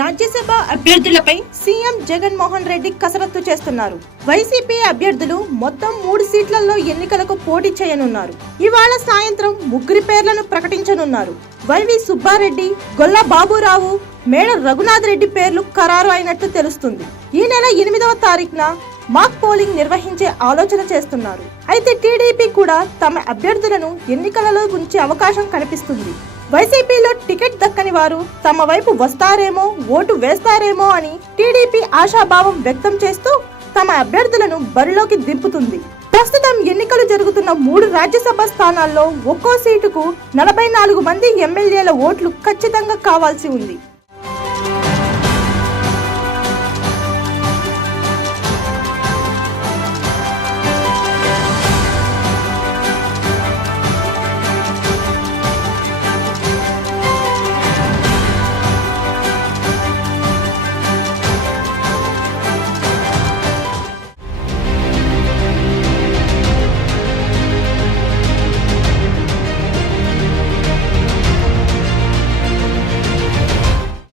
Rajya Sabha అభ్యర్థులపై CM Jaganmohan Reddy కసరత్తు చేస్తున్నారు. YCP అభ్యర్థులు మొత్తం 3 సీట్లలో ఎన్నికలకు పోటీ చేయనున్నారు. ఇవాళ సాయంత్రం 3 పేర్లను ప్రకటించనున్నారు. వైవి సుబ్బారెడ్డి, గొల్ల బాబురావు, మేడ రఘునాథ్ రెడ్డి పేర్లు ఖరారు అయినట్టు తెలుస్తుంది. ఈ నెల 8వ తారీఖున మాక్ పోలింగ్ నిర్వహించే ఆలోచన చేస్తున్నారు. అయితే టీడీపీ కూడా తమ అభ్యర్థులను ఎన్నికలలో ఉంచే అవకాశం కనిపిస్తుంది. వైసీపీలో టికెట్ దక్కని వారు తమ వైపు వస్తారేమో, ఓటు వేస్తారేమో అని టీడీపీ ఆశాభావం వ్యక్తం చేస్తూ తమ అభ్యర్థులను బరిలోకి దింపుతుంది. ప్రస్తుతం ఎన్నికలు జరుగుతున్న 3 రాజ్యసభ స్థానాల్లో ఒక్కో సీటుకు 44 మంది ఎమ్మెల్యేల ఓట్లు ఖచ్చితంగా కావాల్సి ఉంది.